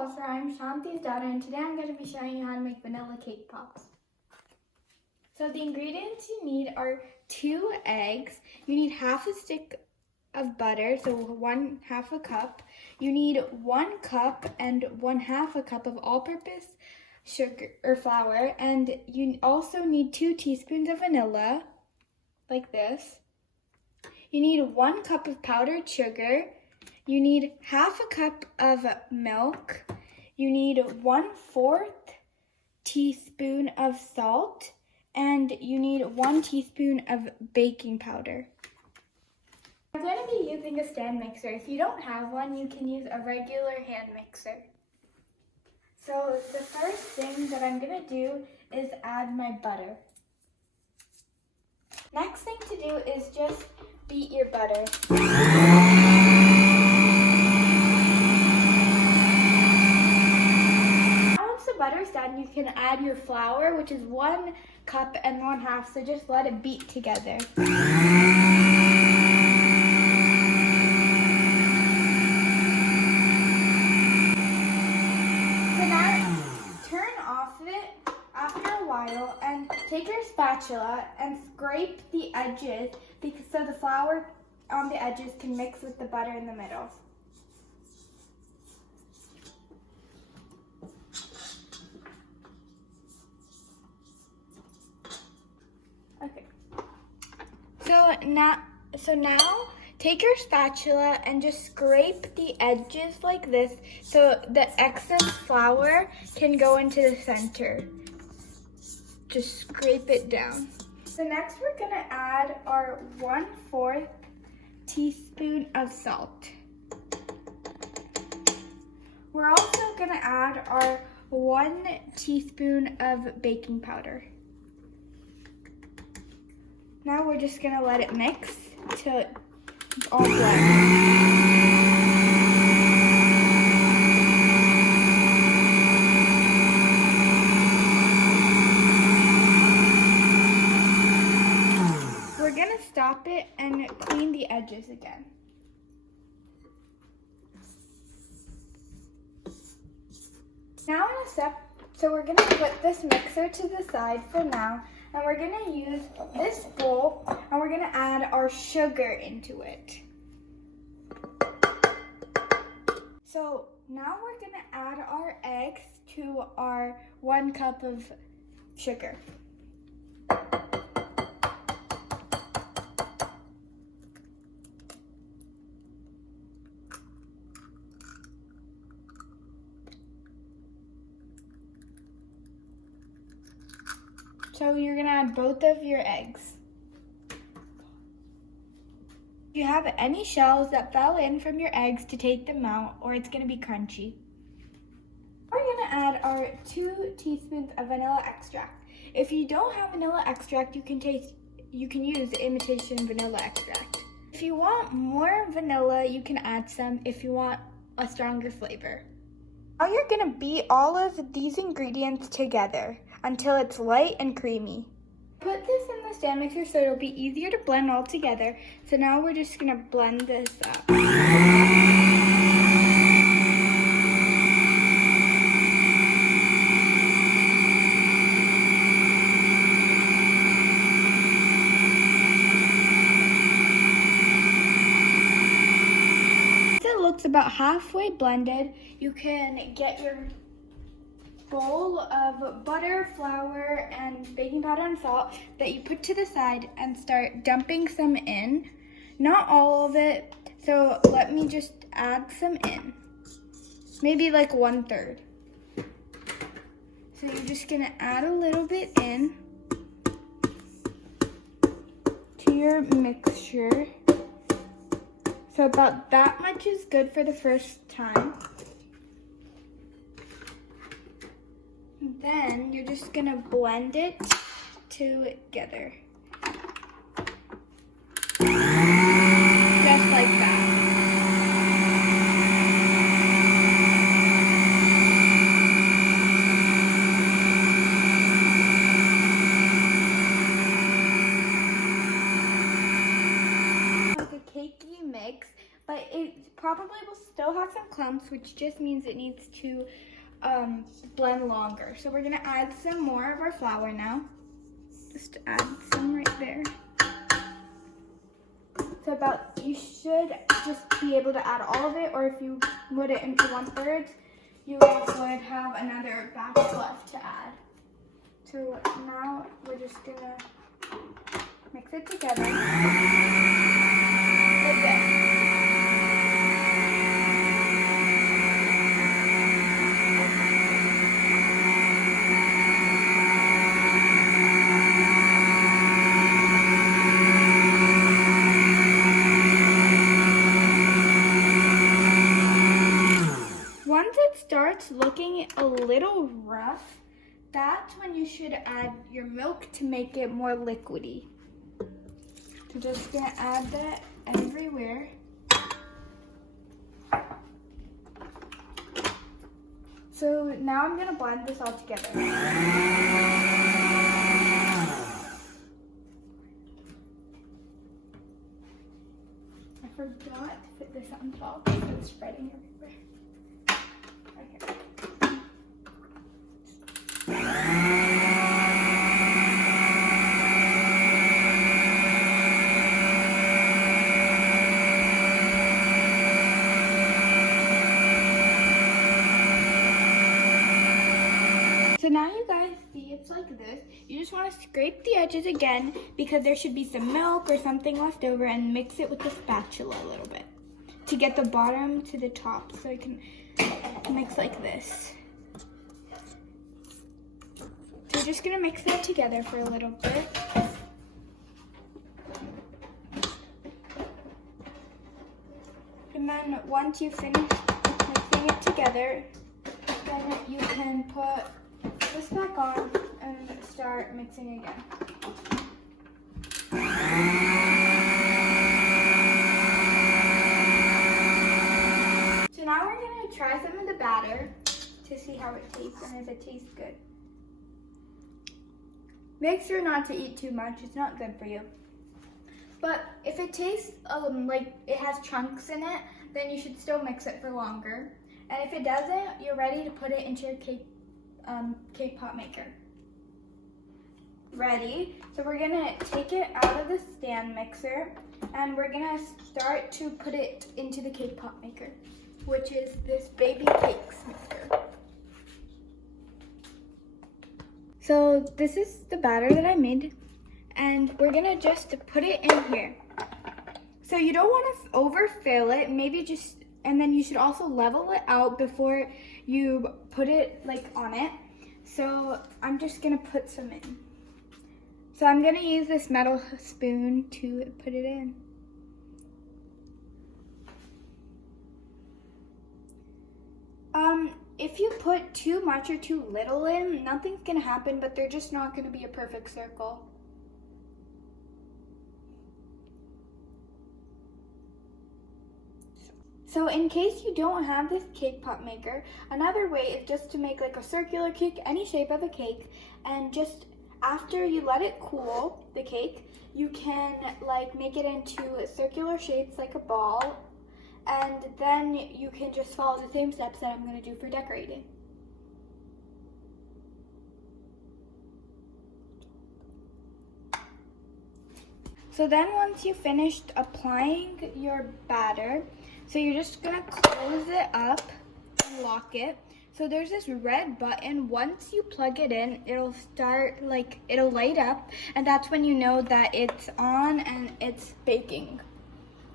Sahasra, I'm Shanti's daughter, and today I'm going to be showing you how to make vanilla cake pops. So the ingredients you need are 2 eggs. You need half a stick of butter, so 1/2 a cup. You need 1 cup and 1/2 a cup of all-purpose sugar or flour, and you also need 2 teaspoons of vanilla, like this. You need 1 cup of powdered sugar. You need 1/2 cup of milk. You need 1/4 teaspoon of salt, and you need 1 teaspoon of baking powder. I'm going to be using a stand mixer. If you don't have one, you can use a regular hand mixer. So the first thing that I'm going to do is add my butter. Next thing to do is just beat your butter. Once the butter's done, you can add your flour, which is 1 cup and 1/2, so just let it beat together. So now turn off it after a while and take your spatula and scrape the edges so the flour on the edges can mix with the butter in the middle. Okay. So now take your spatula and just scrape the edges like this so the excess flour can go into the center. Just scrape it down. So next we're gonna add our 1/4 teaspoon of salt. We're also gonna add our 1 teaspoon of baking powder. Now we're just gonna let it mix till it's all blend. We're gonna stop it and clean the edges again. Now in a step, so we're gonna put this mixer to the side for now, and we're gonna use this bowl and we're gonna add our sugar into it. So now we're gonna add our eggs to our 1 cup of sugar. So you're gonna add both of your eggs. If you have any shells that fell in from your eggs, to take them out, or it's gonna be crunchy. We're gonna add our 2 teaspoons of vanilla extract. If you don't have vanilla extract, you can use imitation vanilla extract. If you want more vanilla, you can add some if you want a stronger flavor. Now you're gonna beat all of these ingredients together until it's light and creamy. Put this in the stand mixer so it'll be easier to blend all together. So now we're just gonna blend this up. It looks about halfway blended. You can get your bowl of butter, flour, and baking powder and salt that you put to the side and start dumping some in. Not all of it, so let me just add some in. Maybe like 1/3. So you're just gonna add a little bit in to your mixture. So about that much is good for the first time. Then you're just gonna blend it together. Just like that. Like a cakey mix, but it probably will still have have some clumps, which just means it needs to blend longer. So we're gonna add some more of our flour now. Just add some right there. So you should just be able to add all of it, or if you put it into 1/3, you would have another batch left to add. So now we're just gonna mix it together like this. Once it starts looking a little rough, that's when you should add your milk to make it more liquidy. So just gonna add that everywhere. So now I'm gonna blend this all together. I forgot to put this on top because it's spreading everywhere. Okay. So now you guys see it's like this. You just want to scrape the edges again because there should be some milk or something left over, and mix it with the spatula a little bit to get the bottom to the top. So you can mix like this. So you're just gonna mix that together for a little bit. And then once you finish mixing it together, then you can put this back on and start mixing again. So now we're gonna try some of the batter to see how it tastes and if it tastes good. Make sure not to eat too much, it's not good for you. But if it tastes like it has chunks in it, then you should still mix it for longer. And if it doesn't, you're ready to put it into your cake pot maker. Ready? So we're gonna take it out of the stand mixer and we're gonna start to put it into the cake pot maker, which is this baby cakes mixer. So this is the batter that I made, and we're gonna just put it in here. So you don't want to overfill it, maybe just, and then you should also level it out before you put it like on it. So I'm just gonna put some in. So I'm gonna use this metal spoon to put it in. If you put too much or too little in, nothing's gonna happen, but they're just not gonna be a perfect circle. So in case you don't have this cake pop maker, another way is just to make like a circular cake, any shape of a cake, and just after you let it cool, the cake, you can like make it into circular shapes like a ball, and then you can just follow the same steps that I'm going to do for decorating. So then once you finished applying your batter, so you're just gonna close it up and lock it. So there's this red button. Once you plug it in, it'll start it'll light up, and that's when you know that it's on and it's baking.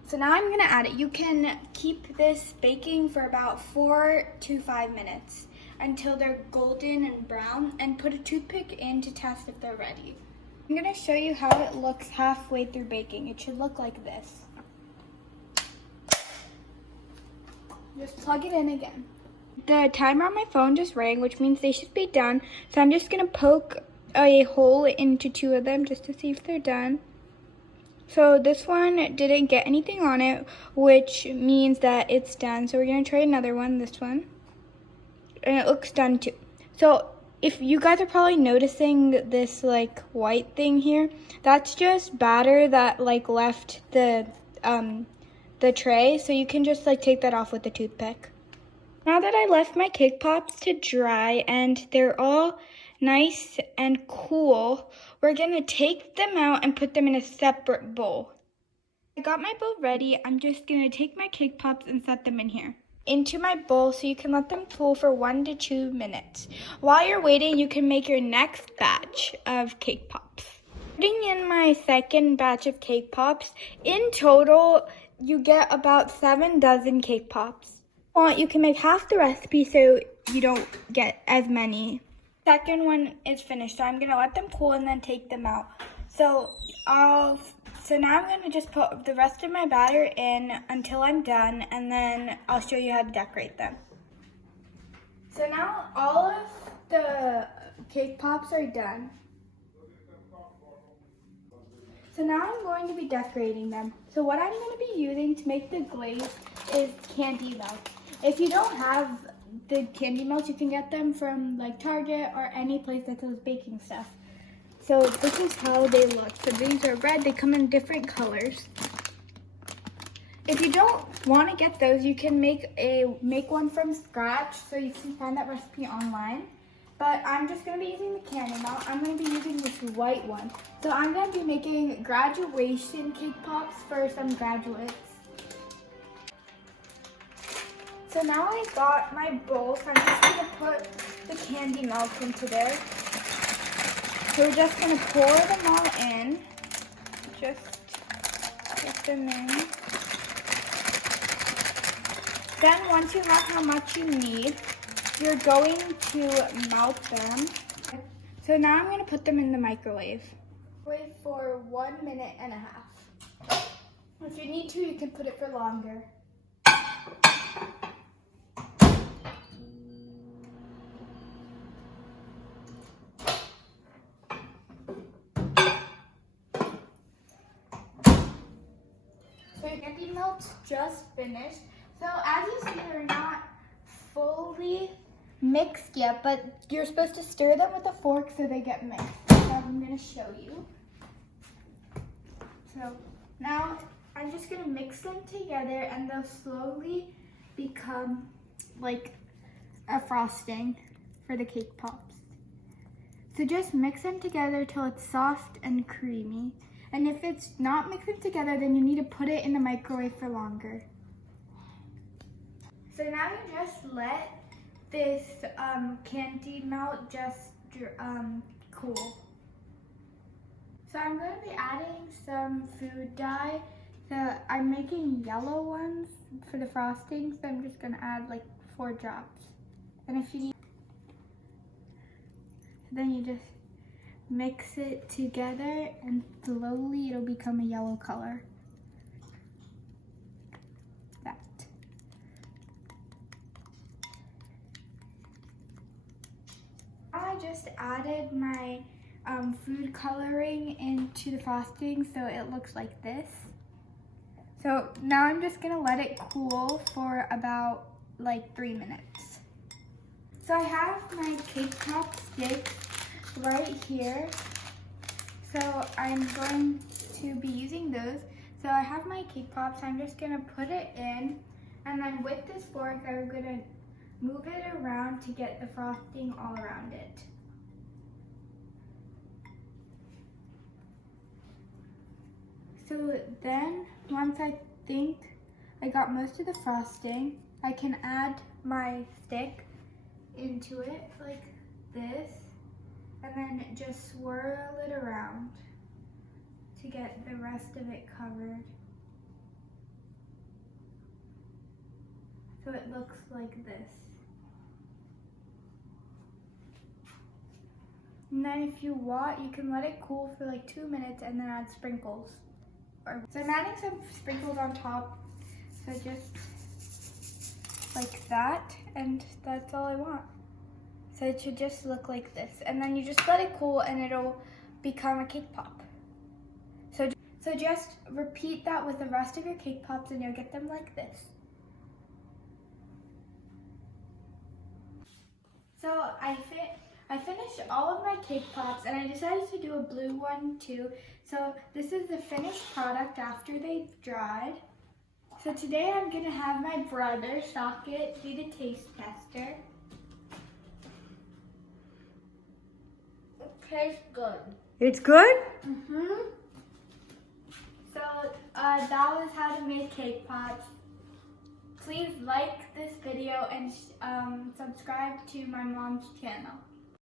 So now I'm gonna add it. You can keep this baking for about 4 to 5 minutes until they're golden and brown, and put a toothpick in to test if they're ready. I'm gonna show you how it looks halfway through baking. It should look like this. Just plug it in again. The timer on my phone just rang, which means they should be done. So I'm just gonna poke a hole into 2 of them just to see if they're done. So this one didn't get anything on it, which means that it's done. So we're gonna try another one, this one. And it looks done too. So if you guys are probably noticing this like white thing here, that's just batter that like left the the tray, so you can just like take that off with a toothpick. Now that I left my cake pops to dry and they're all nice and cool, we're gonna take them out and put them in a separate bowl. I got my bowl ready. I'm just gonna take my cake pops and set them in here into my bowl so you can let them cool for 1 to 2 minutes. While you're waiting, you can make your next batch of cake pops. Putting in my second batch of cake pops, in total, you get about 7 dozen cake pops. If you want, you can make half the recipe so you don't get as many. Second one is finished, so I'm gonna let them cool and then take them out. So now I'm gonna just put the rest of my batter in until I'm done, and then I'll show you how to decorate them. So now all of the cake pops are done. So now I'm going to be decorating them. So what I'm going to be using to make the glaze is candy melt. If you don't have the candy melts, you can get them from like Target or any place that sells baking stuff. So this is how they look. So these are red, they come in different colors. If you don't want to get those, you can make one from scratch, so you can find that recipe online. But I'm just going to be using the candy melt. I'm going to be using this white one. So I'm going to be making graduation cake pops for some graduates. So now I got my bowl, so I'm just going to put the candy melt into there. So we're just going to pour them all in. Just get them in. Then once you have how much you need, you're going to melt them. So now I'm going to put them in the microwave. Wait for 1.5 minutes. If you need to, you can put it for longer. So your candy melt's just finished. So as you see, they're not fully mixed yet, but you're supposed to stir them with a fork so they get mixed. So I'm going to show you. So now I'm just going to mix them together and they'll slowly become like a frosting for the cake pops. So just mix them together till it's soft and creamy. And if it's not mixing together, then you need to put it in the microwave for longer. So now you just let this candy melt just cool. So I'm going to be adding some food dye. So I'm making yellow ones for the frosting, so I'm just going to add like 4 drops. And if you need, then you just mix it together and slowly it'll become a yellow color. That. I just added my food coloring into the frosting so it looks like this. So now I'm just gonna let it cool for about like 3 minutes. So I have my cake pop sticks right here. So I'm going to be using those. So I have my cake pops, I'm just gonna put it in, and then with this fork I'm gonna move it around to get the frosting all around it. So then, once I think I got most of the frosting, I can add my stick into it like this, and then just swirl it around to get the rest of it covered. So it looks like this. And then if you want, you can let it cool for like 2 minutes and then add sprinkles. So I'm adding some sprinkles on top. So just like that, and that's all I want. So it should just look like this. And then you just let it cool and it'll become a cake pop. So just repeat that with the rest of your cake pops and you'll get them like this. So I finished all of my cake pops and I decided to do a blue one too. So this is the finished product after they've dried. So today I'm gonna have my brother Socket do the taste tester. It tastes good. It's good? Mm-hmm. So that was how to make cake pops. Please like this video and subscribe to my mom's channel.